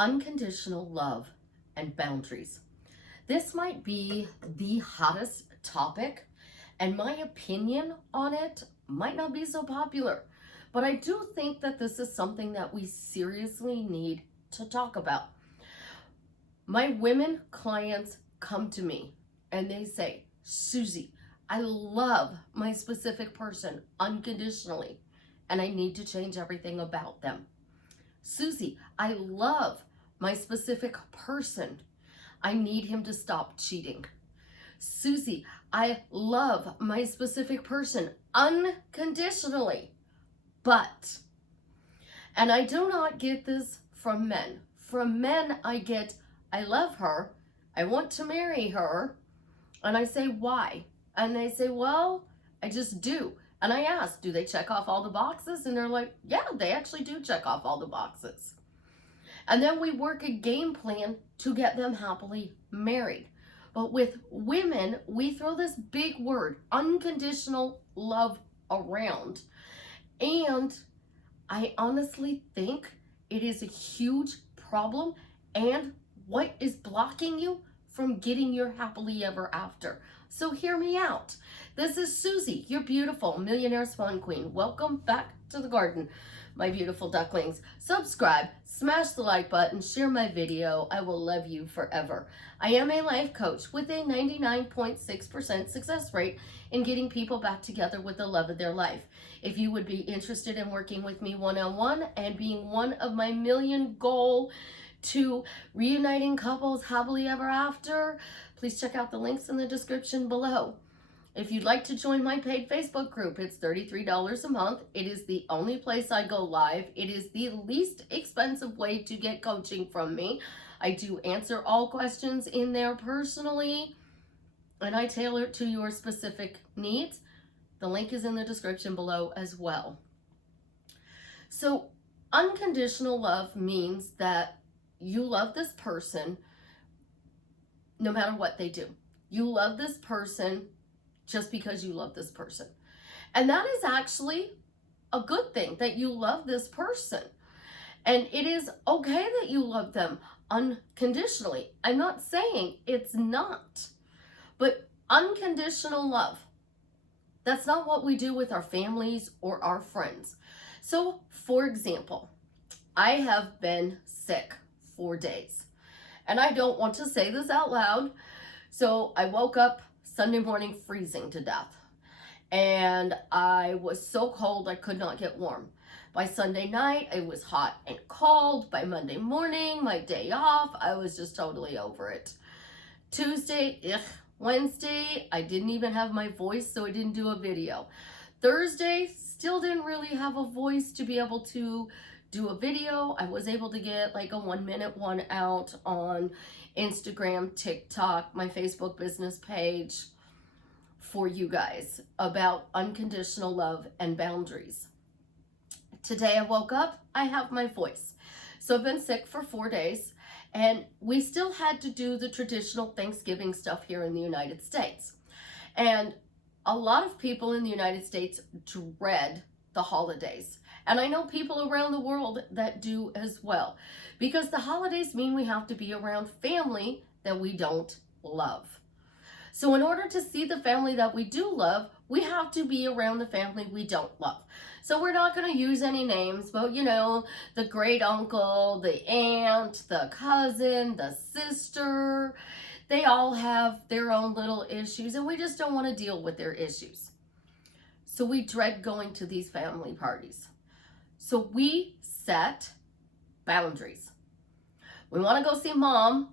Unconditional love and boundaries. This might be the hottest topic, and my opinion on it might not be so popular, but I do think that this is something that we seriously need to talk about. My women clients come to me and they say, Susie, I love my specific person unconditionally, and I need to change everything about them. Susie, I love my specific person. I need him to stop cheating. Susie, I love my specific person unconditionally, but, and I do not get this from men. From men, I get, I love her, I want to marry her, and I say, why? And they say, well, I just do. And I ask, do they check off all the boxes? And they're like, yeah, they actually do check off all the boxes. And then we work a game plan to get them happily married. But with women, we throw this big word, unconditional love, around. And I honestly think it is a huge problem and what is blocking you from getting your happily ever after. So hear me out. This is Susie, your beautiful millionaire swan queen. Welcome back to the garden, my beautiful ducklings. Subscribe, smash the like button, share my video. I will love you forever. I am a life coach with a 99.6% success rate in getting people back together with the love of their life. If you would be interested in working with me one-on-one and being one of my million goal to reuniting couples happily ever after, please check out the links in the description below. If you'd like to join my paid Facebook group, it's $33 a month. It is the only place I go live. It is the least expensive way to get coaching from me. I do answer all questions in there personally, and I tailor it to your specific needs. The link is in the description below as well. So unconditional love means that you love this person no matter what they do. You love this person just because you love this person. And that is actually a good thing, that you love this person. And it is okay that you love them unconditionally. I'm not saying it's not. But unconditional love, that's not what we do with our families or our friends. So, for example, I have been sick 4 days. And I don't want to say this out loud. So I woke up Sunday morning freezing to death. And I was so cold I could not get warm. By Sunday night, it was hot and cold. By Monday morning, my day off, I was just totally over it. Tuesday, Wednesday, I didn't even have my voice, so I didn't do a video. Thursday, still didn't really have a voice to be able to do a video. I was able to get like a 1-minute one out on Instagram, TikTok, my Facebook business page for you guys about unconditional love and boundaries. Today I woke up, I have my voice. So I've been sick for 4 days, and we still had to do the traditional Thanksgiving stuff here in the United States. And a lot of people in the United States dread the holidays. And I know people around the world that do as well, because the holidays mean we have to be around family that we don't love. So in order to see the family that we do love, we have to be around the family we don't love. So we're not going to use any names, but you know, the great uncle, the aunt, the cousin, the sister, they all have their own little issues, and we just don't want to deal with their issues. So we dread going to these family parties. So we set boundaries. We want to go see mom.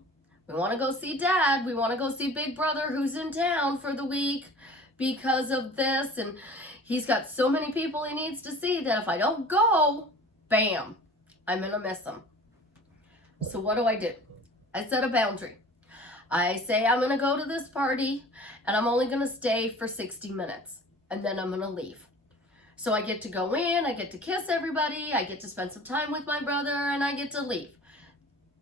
We want to go see dad. We want to go see big brother who's in town for the week because of this. And he's got so many people he needs to see that if I don't go, bam, I'm going to miss him. So what do? I set a boundary. I say I'm going to go to this party and I'm only going to stay for 60 minutes and then I'm going to leave. So I get to go in, I get to kiss everybody, I get to spend some time with my brother, and I get to leave.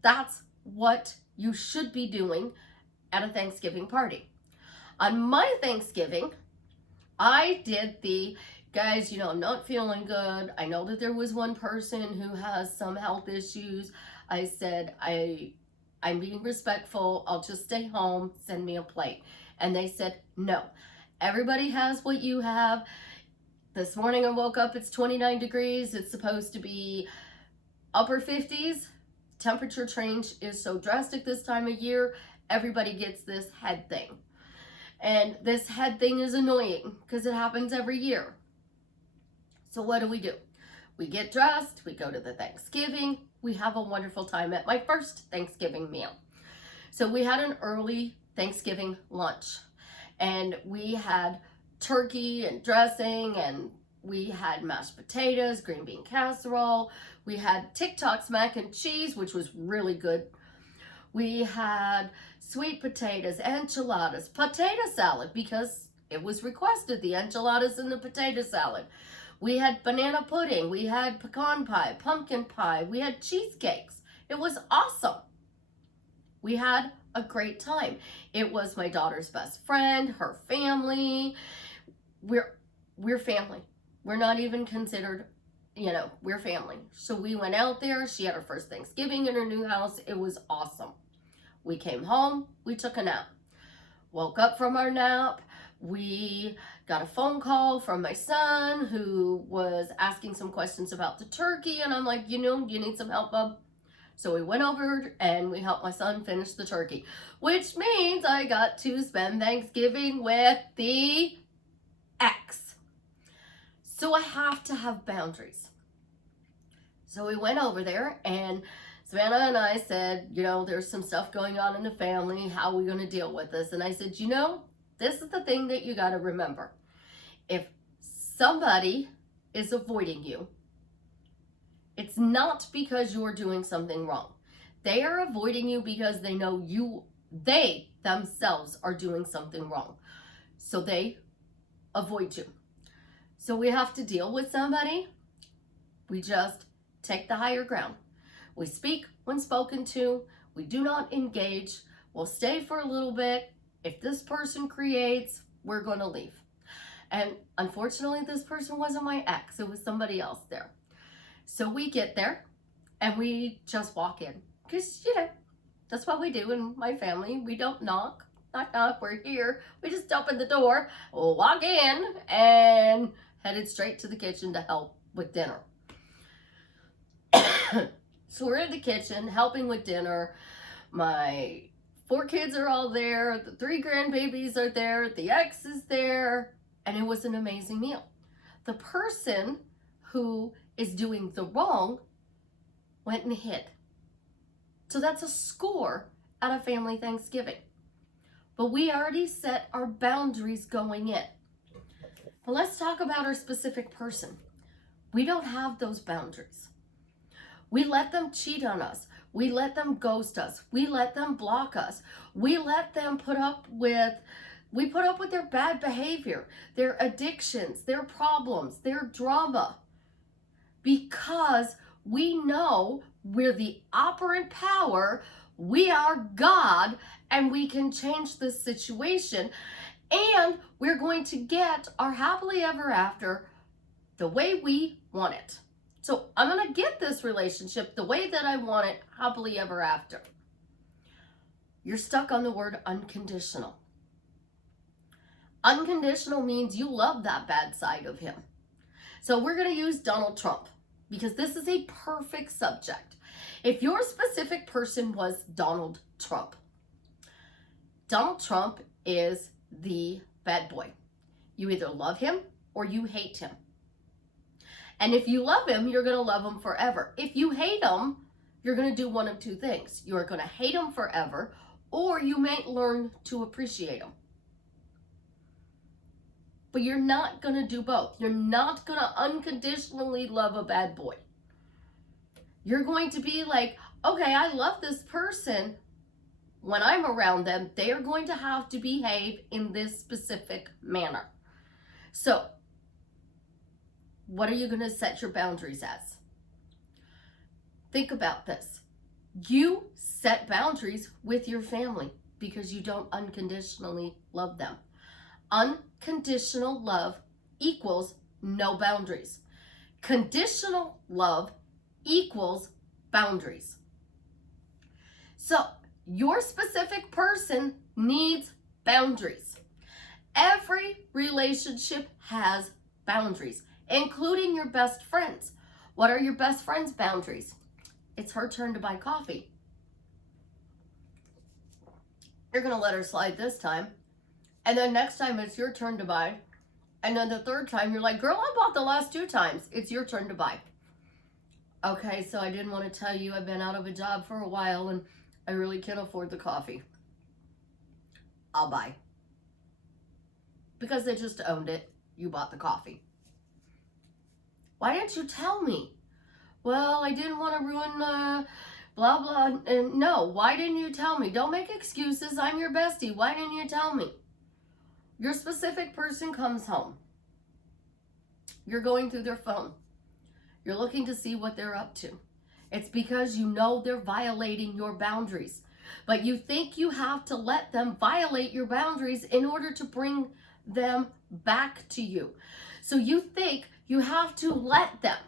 That's what you should be doing at a Thanksgiving party. On my Thanksgiving, I did the guys, I'm not feeling good. I know that there was one person who has some health issues. I said, I'm being respectful. I'll just stay home. Send me a plate. And they said, no. Everybody has what you have. This morning I woke up, it's 29 degrees. It's supposed to be upper 50s. Temperature change is so drastic this time of year. Everybody gets this head thing. And this head thing is annoying because it happens every year. So what do? We get dressed, we go to the Thanksgiving, we have a wonderful time at my first Thanksgiving meal. So we had an early Thanksgiving lunch, and we had turkey and dressing, and we had mashed potatoes, green bean casserole, we had TikTok's mac and cheese, which was really good. We had sweet potatoes, enchiladas, potato salad, because it was requested, the enchiladas and the potato salad. We had banana pudding, we had pecan pie, pumpkin pie, we had cheesecakes. It was awesome. We had a great time. It was my daughter's best friend, her family. We're family. We're not even considered, we're family. So we went out there. She had her first Thanksgiving in her new house. It was awesome. We came home, we took a nap. Woke up from our nap. We got a phone call from my son who was asking some questions about the turkey. And I'm like, you need some help, bub? So we went over and we helped my son finish the turkey, which means I got to spend Thanksgiving with the ex. So I have to have boundaries. So we went over there, and Savannah and I said, there's some stuff going on in the family. How are we going to deal with this? And I said, this is the thing that you got to remember. If somebody is avoiding you, it's not because you're doing something wrong. They are avoiding you because they know they themselves are doing something wrong. So they avoid you. So we have to deal with somebody. We just take the higher ground. We speak when spoken to. We do not engage. We'll stay for a little bit. If this person creates, we're going to leave. And unfortunately, this person wasn't my ex. It was somebody else there. So we get there and we just walk in. Because, that's what we do in my family. We don't knock. Knock, knock, we're here. We just open the door, walk in, and headed straight to the kitchen to help with dinner. So we're in the kitchen helping with dinner. My 4 kids are all there. The 3 grandbabies are there. The ex is there. And it was an amazing meal. The person who is doing the wrong went and hid. So that's a score at a family Thanksgiving. But we already set our boundaries going in. But let's talk about our specific person. We don't have those boundaries. We let them cheat on us. We let them ghost us. We let them block us. We let them put up with their bad behavior, their addictions, their problems, their drama. Because we know we're the operant power, we are God, and we can change this situation, and we're going to get our happily ever after the way we want it. So I'm going to get this relationship the way that I want it, happily ever after. You're stuck on the word unconditional. Unconditional means you love that bad side of him. So we're going to use Donald Trump because this is a perfect subject. If your specific person was Donald Trump is the bad boy. You either love him or you hate him. And if you love him, you're going to love him forever. If you hate him, you're going to do one of 2 things. You're going to hate him forever, or you may learn to appreciate him. But you're not going to do both. You're not going to unconditionally love a bad boy. You're going to be like, okay, I love this person. When I'm around them, they are going to have to behave in this specific manner. So, what are you going to set your boundaries as? Think about this. You set boundaries with your family because you don't unconditionally love them. Unconditional love equals no boundaries. Conditional love equals boundaries. So your specific person needs boundaries. Every relationship has boundaries, including your best friends. What are your best friend's boundaries? It's her turn to buy coffee. You're going to let her slide this time. And then next time it's your turn to buy. And then the third time you're like, girl, I bought the last 2 times. It's your turn to buy. Okay, so I didn't want to tell you I've been out of a job for a while and I really can't afford the coffee. I'll buy. Because they just owned it. You bought the coffee. Why didn't you tell me? Well, I didn't want to ruin blah, blah. And no, why didn't you tell me? Don't make excuses. I'm your bestie. Why didn't you tell me? Your specific person comes home. You're going through their phone. You're looking to see what they're up to. It's because you know they're violating your boundaries. But you think you have to let them violate your boundaries in order to bring them back to you. So you think you have to let them.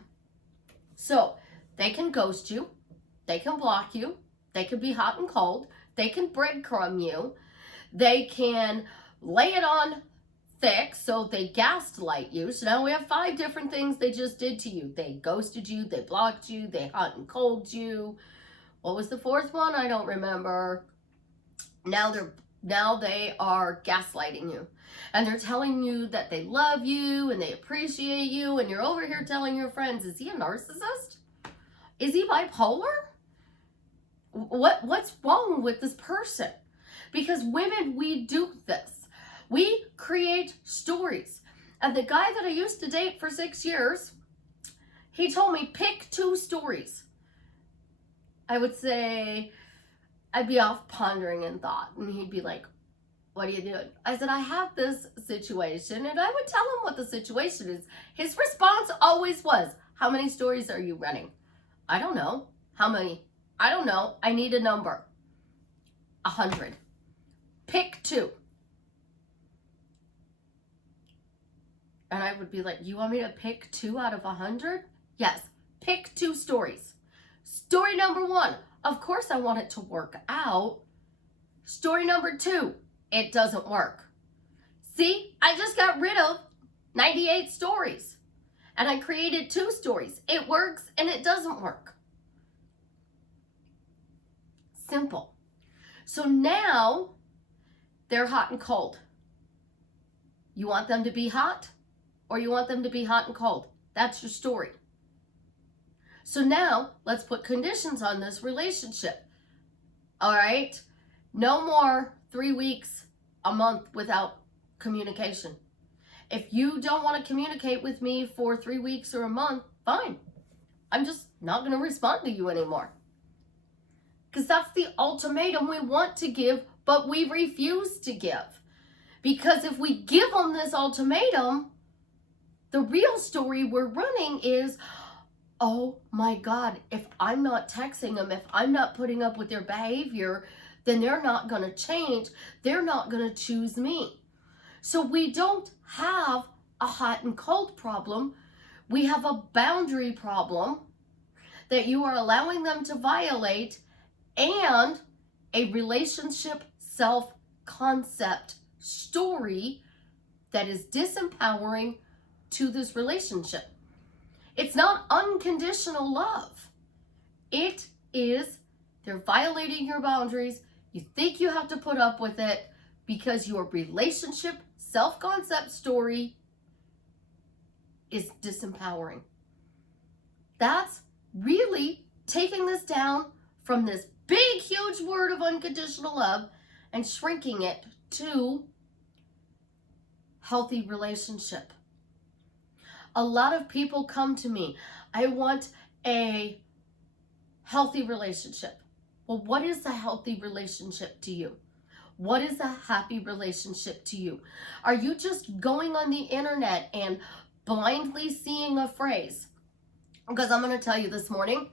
So they can ghost you. They can block you. They can be hot and cold. They can breadcrumb you. They can lay it on thick, so they gaslight you. So now we have 5 different things they just did to you. They ghosted you, they blocked you, they hot and cold you. What was the 4th one? I don't remember. Now they are gaslighting you. And they're telling you that they love you and they appreciate you, and you're over here telling your friends, is he a narcissist? Is he bipolar? What's wrong with this person? Because women, we do this. We create stories. And the guy that I used to date for 6 years, he told me, pick 2 stories. I would say, I'd be off pondering in thought. And he'd be like, what are you doing? I said, I have this situation. And I would tell him what the situation is. His response always was, how many stories are you running? I don't know. How many? I don't know. I need a number. 100. Pick 2. And I would be like, you want me to pick 2 out of 100? Yes, pick 2 stories. Story number 1, of course I want it to work out. Story number 2, it doesn't work. See, I just got rid of 98 stories. And I created 2 stories. It works and it doesn't work. Simple. So now they're hot and cold. You want them to be hot? Or you want them to be hot and cold? That's your story. So now, let's put conditions on this relationship. All right? No more 3 weeks, a month without communication. If you don't want to communicate with me for 3 weeks or a month, fine. I'm just not going to respond to you anymore. Because that's the ultimatum we want to give, but we refuse to give. Because if we give them this ultimatum, the real story we're running is, oh my God, if I'm not texting them, if I'm not putting up with their behavior, then they're not going to change. They're not going to choose me. So we don't have a hot and cold problem. We have a boundary problem that you are allowing them to violate, and a relationship self-concept story that is disempowering to this relationship. It's not unconditional love. It is, they're violating your boundaries. You think you have to put up with it because your relationship self-concept story is disempowering. That's really taking this down from this big, huge word of unconditional love and shrinking it to healthy relationship. A lot of people come to me, I want a healthy relationship. Well, what is a healthy relationship to you? What is a happy relationship to you? Are you just going on the internet and blindly seeing a phrase? Because I'm going to tell you this morning,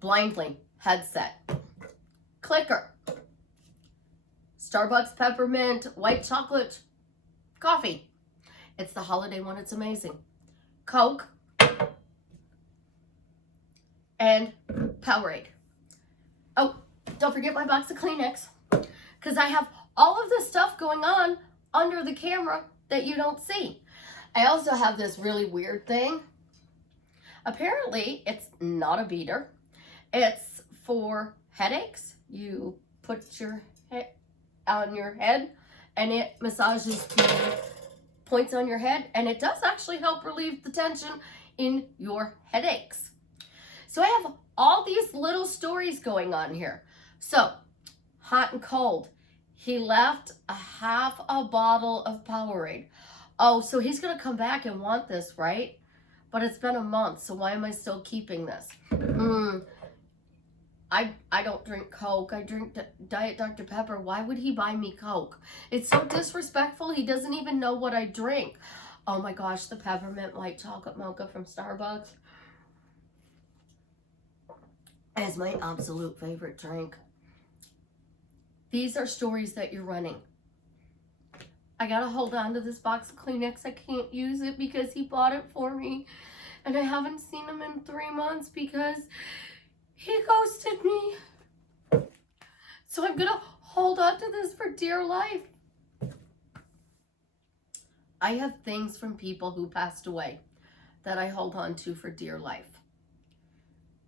blindly, headset, clicker, Starbucks peppermint, white chocolate, coffee. It's the holiday one. It's amazing. Coke, and Powerade. Oh, don't forget my box of Kleenex, because I have all of this stuff going on under the camera that you don't see. I also have this really weird thing. Apparently, it's not a beater. It's for headaches. You put your head on your head, and it massages the points on your head, and it does actually help relieve the tension in your headaches. So I have all these little stories going on here. So, hot and cold. He left a half a bottle of Powerade. Oh, so he's going to come back and want this, right? But it's been a month, so why am I still keeping this? I don't drink Coke. I drink Diet Dr. Pepper. Why would he buy me Coke? It's so disrespectful. He doesn't even know what I drink. Oh my gosh, the peppermint white chocolate mocha from Starbucks is my absolute favorite drink. These are stories that you're running. I gotta hold on to this box of Kleenex. I can't use it because he bought it for me. And I haven't seen him in 3 months because he ghosted me. So I'm gonna hold on to this for dear life. I have things from people who passed away that I hold on to for dear life.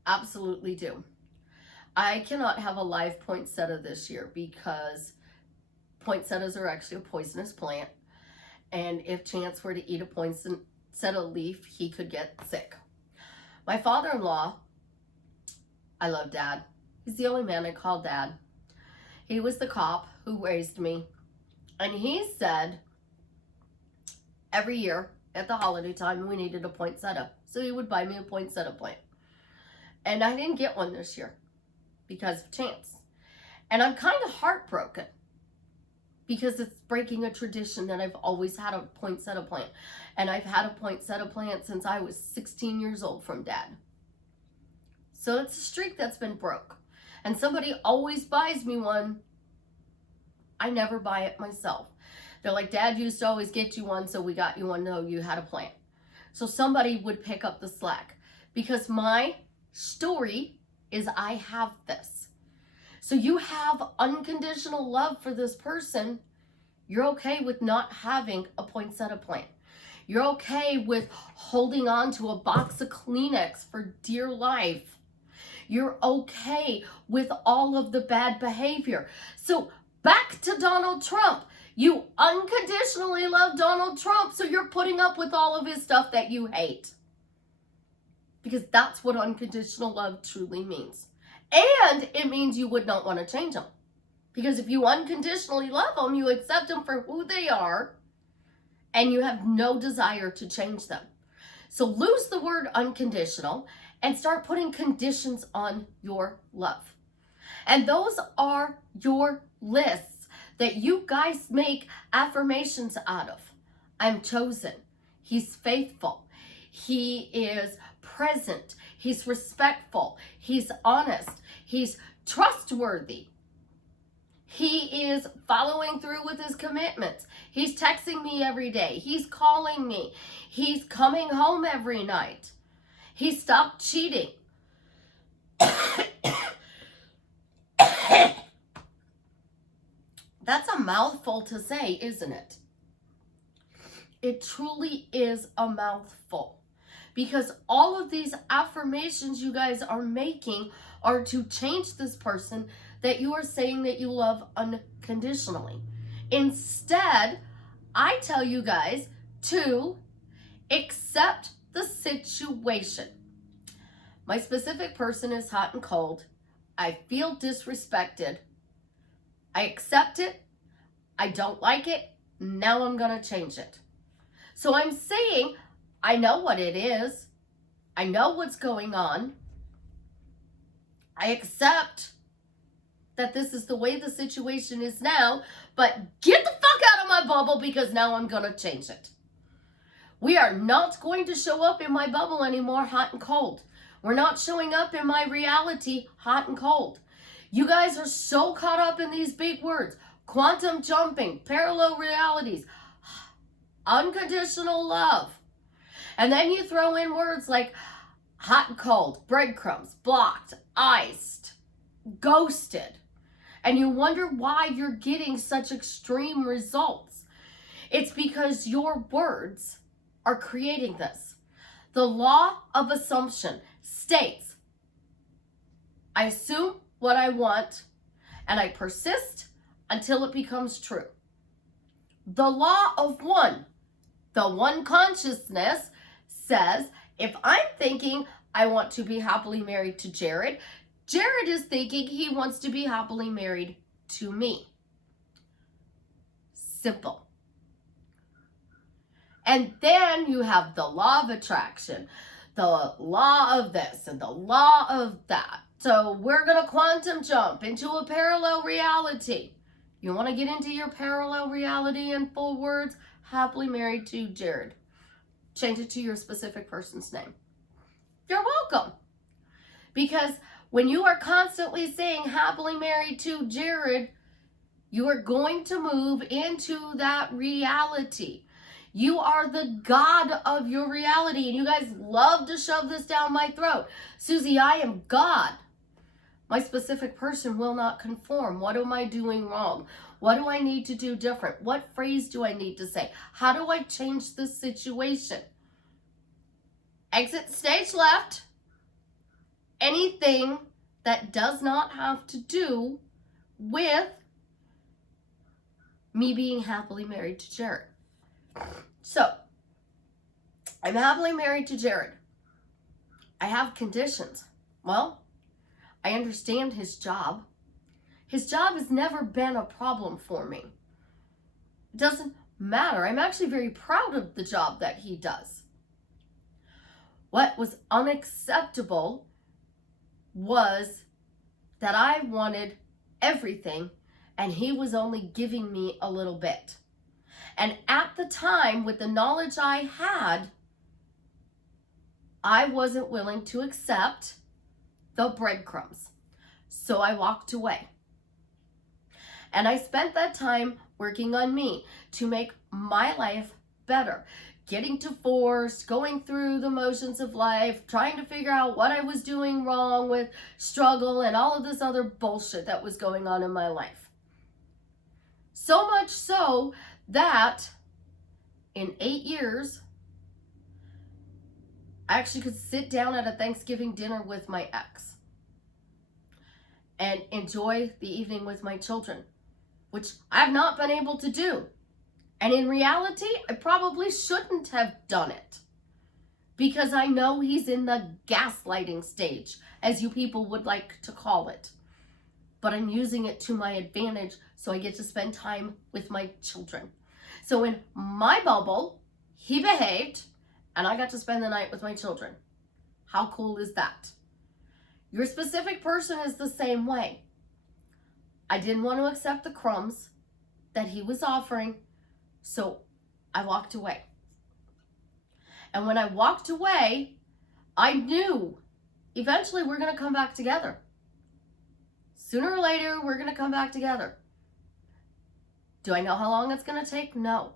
Absolutely do. I cannot have a live poinsettia this year because poinsettias are actually a poisonous plant. And if Chance were to eat a poinsettia leaf, he could get sick. My father-in-law, I love Dad. He's the only man I call Dad. He was the cop who raised me. And he said every year at the holiday time we needed a poinsettia. So he would buy me a poinsettia plant. And I didn't get one this year because of Chance. And I'm kind of heartbroken because it's breaking a tradition that I've always had a poinsettia plant. And I've had a poinsettia plant since I was 16 years old from Dad. So it's a streak that's been broke. And somebody always buys me one. I never buy it myself. They're like, Dad used to always get you one, so we got you one. No, you had a plant. So somebody would pick up the slack because my story is I have this. So you have unconditional love for this person. You're okay with not having a poinsettia plant. You're okay with holding on to a box of Kleenex for dear life. You're okay with all of the bad behavior. So back to Donald Trump. You unconditionally love Donald Trump, so you're putting up with all of his stuff that you hate. Because that's what unconditional love truly means. And it means you would not want to change them. Because if you unconditionally love them, you accept them for who they are, and you have no desire to change them. So lose the word unconditional and start putting conditions on your love. And those are your lists that you guys make affirmations out of. I'm chosen. He's faithful. He is present. He's respectful. He's honest. He's trustworthy. He is following through with his commitments. He's texting me every day. He's calling me. He's coming home every night. He stopped cheating. That's a mouthful to say, isn't it? It truly is a mouthful. Because all of these affirmations you guys are making are to change this person that you are saying that you love unconditionally. Instead, I tell you guys to accept the situation. My specific person is hot and cold. I feel disrespected. I accept it. I don't like it. Now I'm going to change it. So I'm saying, I know what it is. I know what's going on. I accept that this is the way the situation is now, but get the fuck out of my bubble because now I'm going to change it. We are not going to show up in my bubble anymore hot and cold. We're not showing up in my reality hot and cold. You guys are so caught up in these big words. Quantum jumping, parallel realities, unconditional love. And then you throw in words like hot and cold, breadcrumbs, blocked, iced, ghosted. And you wonder why you're getting such extreme results. It's because your words are creating this. The law of assumption states, I assume what I want and I persist until it becomes true. The law of one, the one consciousness, says if I'm thinking I want to be happily married to Jared, Jared is thinking he wants to be happily married to me. Simple. And then you have the law of attraction, the law of this and the law of that. So we're going to quantum jump into a parallel reality. You want to get into your parallel reality in full words? Happily married to Jared. Change it to your specific person's name. You're welcome. Because when you are constantly saying happily married to Jared, you are going to move into that reality. You are the God of your reality. And you guys love to shove this down my throat. Susie, I am God. My specific person will not conform. What am I doing wrong? What do I need to do different? What phrase do I need to say? How do I change this situation? Exit stage left. Anything that does not have to do with me being happily married to Jared. So, I'm happily married to Jared. I have conditions. Well, I understand his job. His job has never been a problem for me. It doesn't matter. I'm actually very proud of the job that he does. What was unacceptable was that I wanted everything and he was only giving me a little bit. And at the time, with the knowledge I had, I wasn't willing to accept the breadcrumbs. So I walked away. And I spent that time working on me to make my life better. Getting divorced, going through the motions of life, trying to figure out what I was doing wrong with struggle and all of this other bullshit that was going on in my life. So much so that in 8 years, I actually could sit down at a Thanksgiving dinner with my ex and enjoy the evening with my children, which I've not been able to do. And in reality, I probably shouldn't have done it because I know he's in the gaslighting stage, as you people would like to call it. But I'm using it to my advantage so I get to spend time with my children. So in my bubble, he behaved and I got to spend the night with my children. How cool is that? Your specific person is the same way. I didn't want to accept the crumbs that he was offering, so I walked away. And when I walked away, I knew eventually we're going to come back together. Sooner or later, we're going to come back together. Do I know how long it's going to take? No.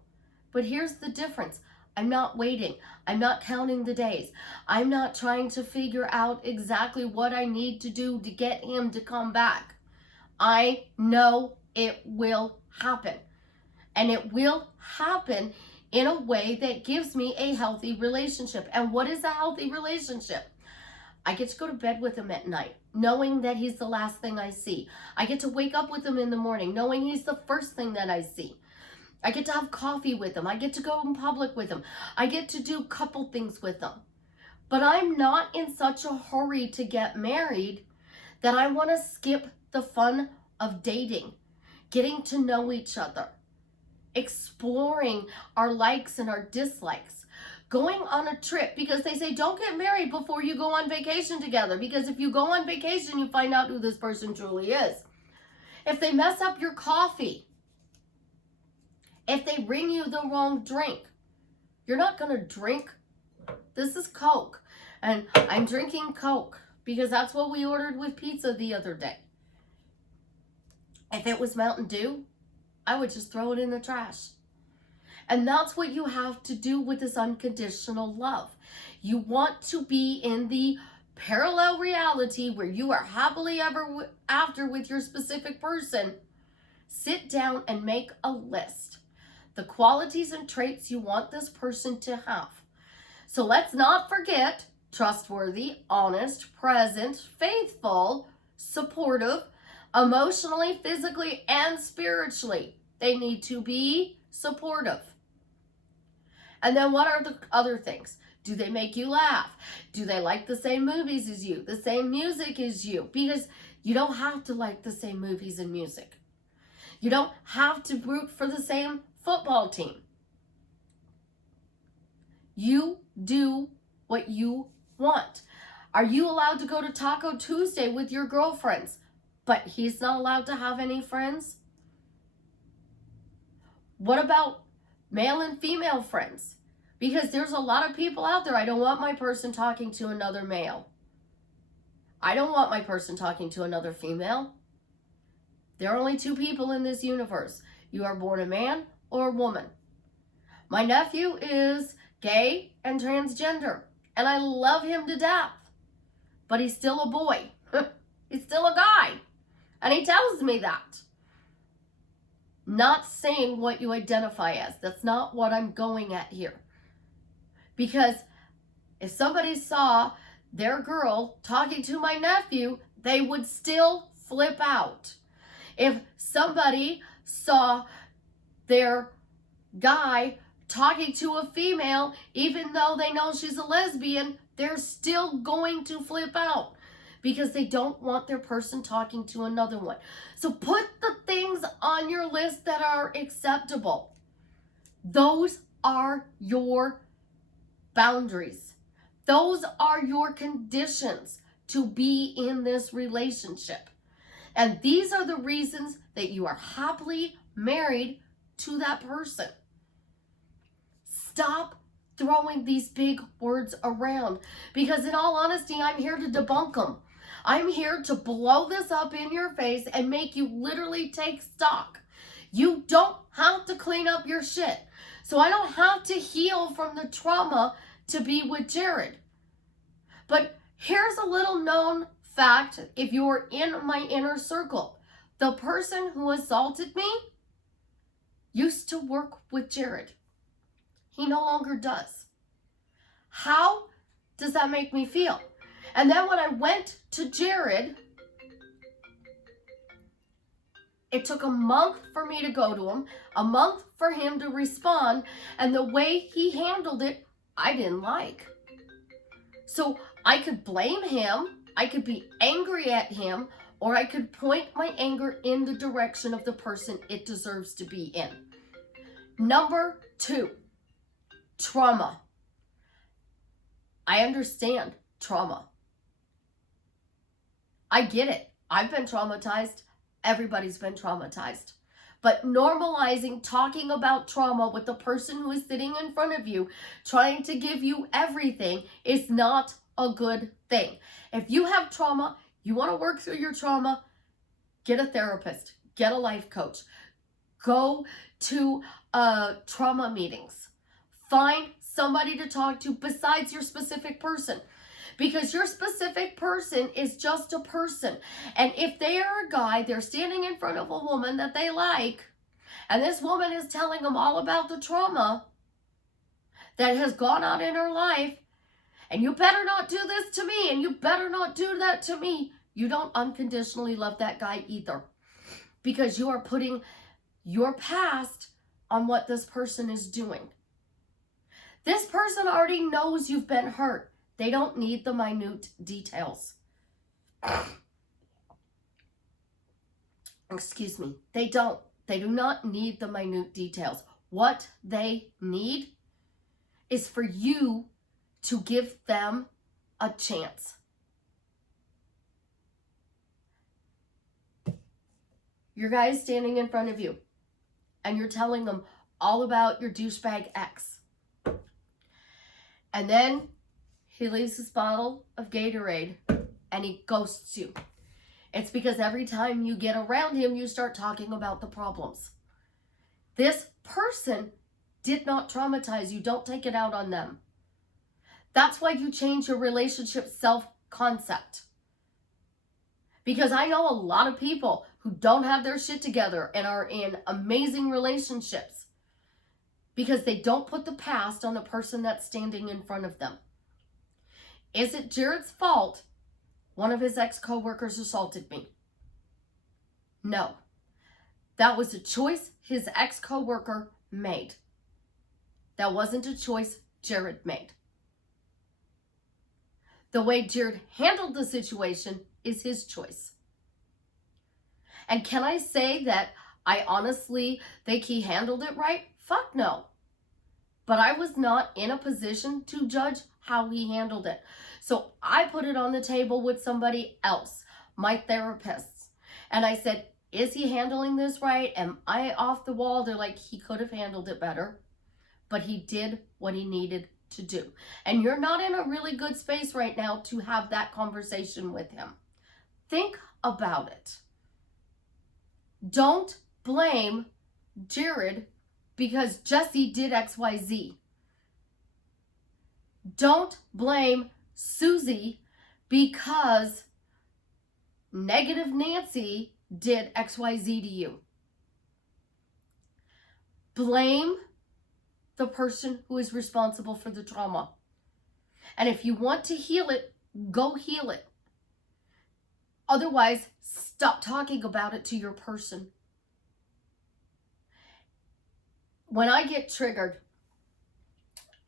But here's the difference. I'm not waiting. I'm not counting the days. I'm not trying to figure out exactly what I need to do to get him to come back. I know it will happen. And it will happen in a way that gives me a healthy relationship. And what is a healthy relationship? I get to go to bed with him at night, knowing that he's the last thing I see. I get to wake up with him in the morning, knowing he's the first thing that I see. I get to have coffee with him. I get to go in public with him. I get to do couple things with him. But I'm not in such a hurry to get married that I want to skip the fun of dating, getting to know each other, exploring our likes and our dislikes, going on a trip, because they say don't get married before you go on vacation together, because if you go on vacation, you find out who this person truly is. If they mess up your coffee, if they bring you the wrong drink, you're not going to drink. This is Coke, and I'm drinking Coke because that's what we ordered with pizza the other day. If it was Mountain Dew, I would just throw it in the trash. And that's what you have to do with this unconditional love. You want to be in the parallel reality where you are happily ever after with your specific person. Sit down and make a list. The qualities and traits you want this person to have. So let's not forget trustworthy, honest, present, faithful, supportive, emotionally, physically, and spiritually. They need to be supportive. And then what are the other things? Do they make you laugh? Do they like the same movies as you? The same music as you? Because you don't have to like the same movies and music. You don't have to root for the same football team. You do what you want. Are you allowed to go to Taco Tuesday with your girlfriends, but he's not allowed to have any friends? What about male and female friends? Because there's a lot of people out there. I don't want my person talking to another male. I don't want my person talking to another female. There are only two people in this universe. You are born a man or a woman. My nephew is gay and transgender, and I love him to death. But he's still a boy. He's still a guy. And he tells me that. Not saying what you identify as. That's not what I'm going at here. Because if somebody saw their girl talking to my nephew, they would still flip out. If somebody saw their guy talking to a female, even though they know she's a lesbian, they're still going to flip out because they don't want their person talking to another one. So put the things on your list that are acceptable. Those are your boundaries. Those are your conditions to be in this relationship. And these are the reasons that you are happily married to that person. Stop throwing these big words around, because in all honesty, I'm here to debunk them. I'm here to blow this up in your face and make you literally take stock. You don't have to clean up your shit. So I don't have to heal from the trauma to be with Jared. But here's a little known fact if you're in my inner circle. The person who assaulted me used to work with Jared. He no longer does. How does that make me feel? And then when I went to Jared, it took a month for me to go to him, a month for him to respond, and the way he handled it, I didn't like. So I could blame him, I could be angry at him, or I could point my anger in the direction of the person it deserves to be in. Number 2, trauma. I understand trauma. I get it. I've been traumatized. Everybody's been traumatized. But normalizing talking about trauma with the person who is sitting in front of you, trying to give you everything, is not a good thing. If you have trauma, you want to work through your trauma, get a therapist, get a life coach, go to trauma meetings, find somebody to talk to besides your specific person. Because your specific person is just a person. And if they are a guy, they're standing in front of a woman that they like, and this woman is telling them all about the trauma that has gone on in her life, and you better not do this to me, and you better not do that to me, you don't unconditionally love that guy either. Because you are putting your past on what this person is doing. This person already knows you've been hurt. They don't need the minute details. Excuse me. They don't. They do not need the minute details. What they need is for you to give them a chance. Your guy is standing in front of you, and you're telling them all about your douchebag ex. And then he leaves this bottle of Gatorade and he ghosts you. It's because every time you get around him, you start talking about the problems. This person did not traumatize you, don't take it out on them. That's why you change your relationship self-concept. Because I know a lot of people who don't have their shit together and are in amazing relationships because they don't put the past on the person that's standing in front of them. Is it Jared's fault one of his ex-coworkers assaulted me? No. That was a choice his ex-coworker made. That wasn't a choice Jared made. The way Jared handled the situation is his choice. And can I say that I honestly think he handled it right? Fuck no. But I was not in a position to judge how he handled it. So I put it on the table with somebody else, my therapist. And I said, is he handling this right? Am I off the wall? They're like, he could have handled it better, but he did what he needed to do. And you're not in a really good space right now to have that conversation with him. Think about it. Don't blame Jared because Jesse did XYZ. Don't blame Susie because negative Nancy did XYZ to you. Blame the person who is responsible for the trauma. And if you want to heal it, go heal it. Otherwise, stop talking about it to your person. When I get triggered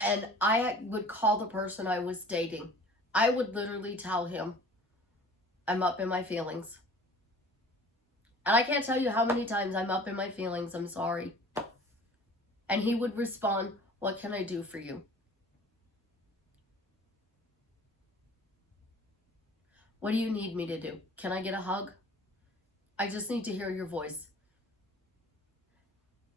and I would call the person I was dating, I would literally tell him, I'm up in my feelings. And I can't tell you how many times I'm up in my feelings, I'm sorry. And he would respond, what can I do for you? What do you need me to do? Can I get a hug? I just need to hear your voice.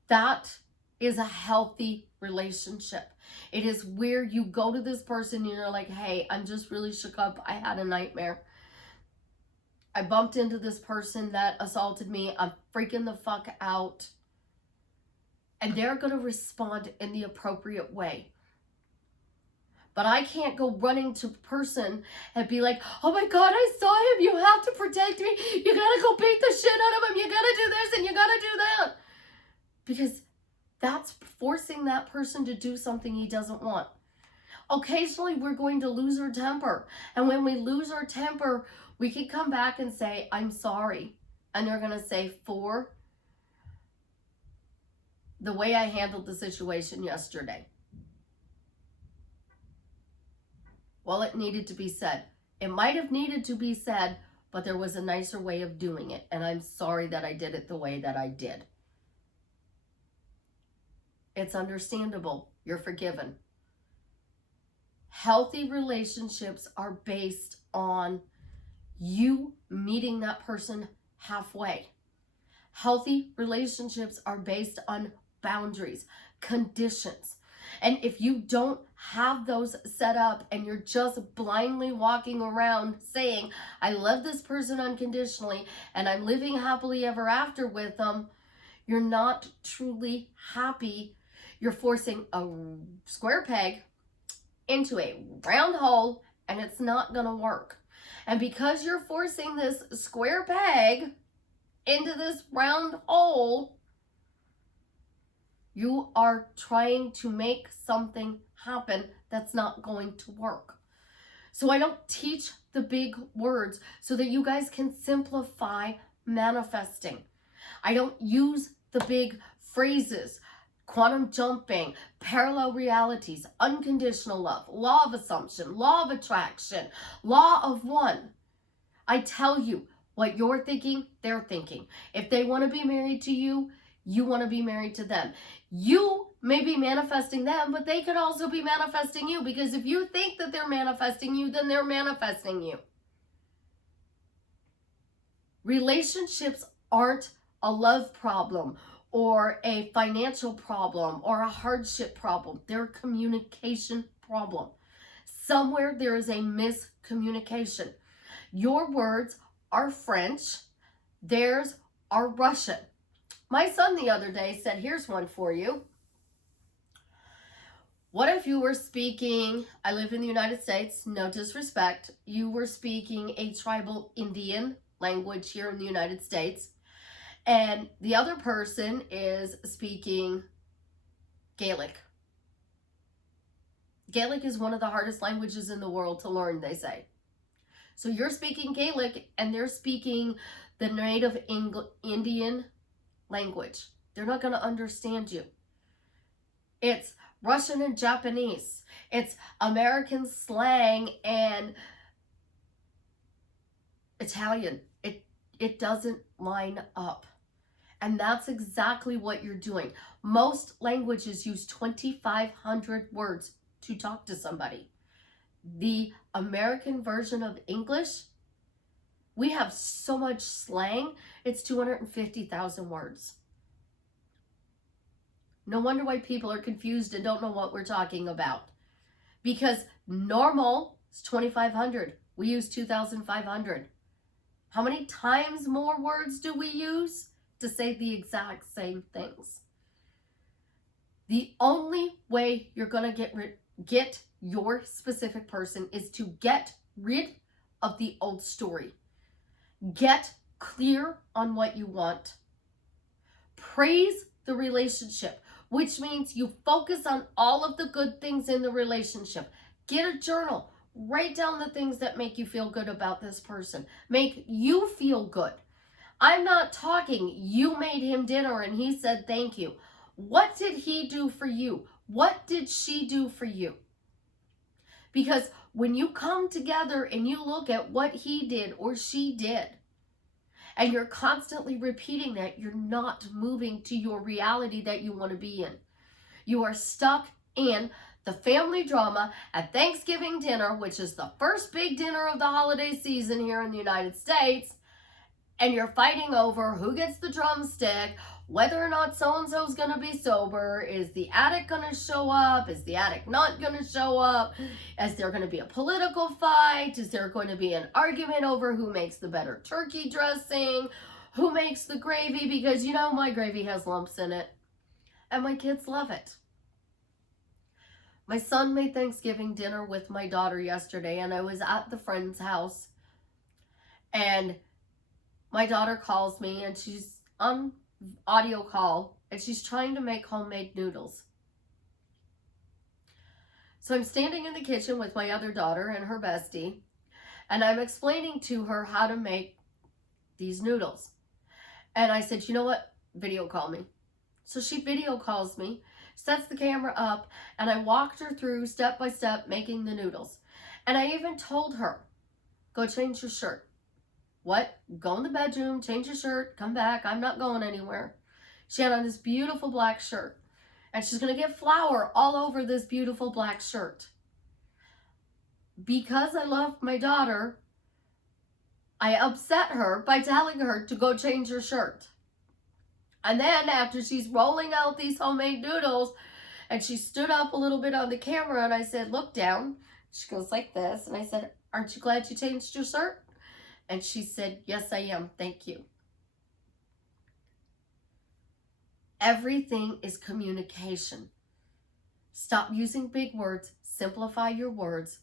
That is a healthy relationship. It is where you go to this person and you're like, hey, I'm just really shook up. I had a nightmare. I bumped into this person that assaulted me. I'm freaking the fuck out. And they're going to respond in the appropriate way. But I can't go running to a person and be like, oh my God, I saw him. You have to protect me. You got to go beat the shit out of him. You got to do this and you got to do that. Because that's forcing that person to do something he doesn't want. Occasionally, we're going to lose our temper. And when we lose our temper, we can come back and say, I'm sorry. And they're going to say, for the way I handled the situation yesterday. Well, it needed to be said. It might have needed to be said, but there was a nicer way of doing it. And I'm sorry that I did it the way that I did. It's understandable. You're forgiven. Healthy relationships are based on you meeting that person halfway. Healthy relationships are based on boundaries, conditions. And if you don't have those set up and you're just blindly walking around saying, I love this person unconditionally and I'm living happily ever after with them, you're not truly happy. You're forcing a square peg into a round hole and it's not going to work. And because you're forcing this square peg into this round hole, you are trying to make something happen that's not going to work. So I don't teach the big words so that you guys can simplify manifesting. I don't use the big phrases, quantum jumping, parallel realities, unconditional love, law of assumption, law of attraction, law of one. I tell you what you're thinking, they're thinking. If they want to be married to you, you want to be married to them. You may be manifesting them, but they could also be manifesting you, because if you think that they're manifesting you, then they're manifesting you. Relationships aren't a love problem or a financial problem or a hardship problem. They're a communication problem. Somewhere there is a miscommunication. Your words are French, theirs are Russian. My son the other day said, here's one for you. What if you were speaking, I live in the United States, no disrespect, you were speaking a tribal Indian language here in the United States, and the other person is speaking Gaelic. Gaelic is one of the hardest languages in the world to learn, they say. So you're speaking Gaelic and they're speaking the native Indian language. They're not going to understand you. It's Russian and Japanese. It's American slang and Italian. It doesn't line up. And that's exactly what you're doing. Most languages use 2,500 words to talk to somebody. The American version of English, we have so much slang, it's 250,000 words. No wonder why people are confused and don't know what we're talking about. Because normal is 2,500. We use 2,500. How many times more words do we use to say the exact same things? The only way you're going to get your specific person is to get rid of the old story. Get clear on what you want. Praise the relationship, which means you focus on all of the good things in the relationship. Get a journal. Write down the things that make you feel good about this person. Make you feel good. I'm not talking, you made him dinner and he said thank you. What did he do for you? What did she do for you? Because when you come together and you look at what he did or she did, and you're constantly repeating that, you're not moving to your reality that you want to be in. You are stuck in the family drama at Thanksgiving dinner, which is the first big dinner of the holiday season here in the United States, and you're fighting over who gets the drumstick, whether or not so-and-so is going to be sober, is the addict going to show up, is the addict not going to show up, is there going to be a political fight, is there going to be an argument over who makes the better turkey dressing, who makes the gravy, because you know my gravy has lumps in it, and my kids love it. My son made Thanksgiving dinner with my daughter yesterday, and I was at the friend's house, and my daughter calls me and she's on audio call and she's trying to make homemade noodles. So I'm standing in the kitchen with my other daughter and her bestie, and I'm explaining to her how to make these noodles. And I said, you know what? Video call me. So she video calls me, sets the camera up, and I walked her through step by step making the noodles. And I even told her, go change your shirt. What? Go in the bedroom, change your shirt, come back. I'm not going anywhere. She had on this beautiful black shirt. And she's going to get flour all over this beautiful black shirt. Because I love my daughter, I upset her by telling her to go change her shirt. And then after she's rolling out these homemade noodles, and she stood up a little bit on the camera, and I said, look down. She goes like this. And I said, aren't you glad you changed your shirt? And she said, yes, I am. Thank you. Everything is communication. Stop using big words. Simplify your words.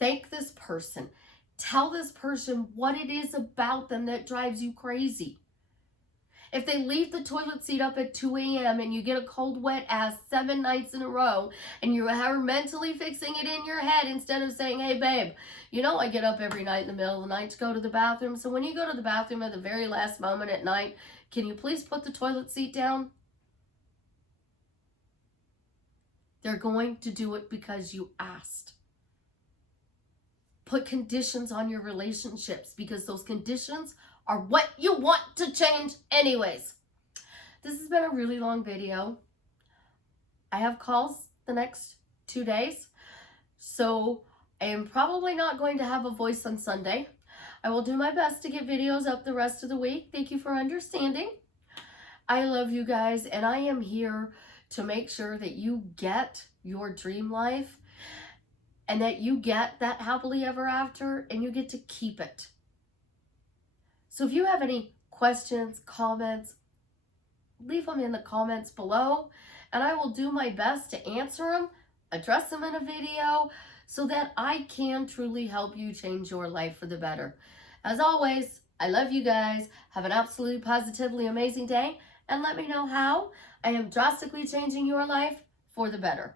Thank this person. Tell this person what it is about them that drives you crazy. If they leave the toilet seat up at 2 a.m. and you get a cold wet ass 7 nights in a row and you are mentally fixing it in your head instead of saying, hey babe, you know I get up every night in the middle of the night to go to the bathroom. So when you go to the bathroom at the very last moment at night, can you please put the toilet seat down? They're going to do it because you asked. Put conditions on your relationships because those conditions are what you want to change anyways. This has been a really long video. I have calls the next 2 days, so I am probably not going to have a voice on Sunday. I will do my best to get videos up the rest of the week. Thank you for understanding. I love you guys, and I am here to make sure that you get your dream life and that you get that happily ever after and you get to keep it. So if you have any questions, comments, leave them in the comments below, and I will do my best to answer them address them in a video so that I can truly help you change your life for the better. As always, I love you guys. Have an absolutely positively amazing day, and let me know how I am drastically changing your life for the better.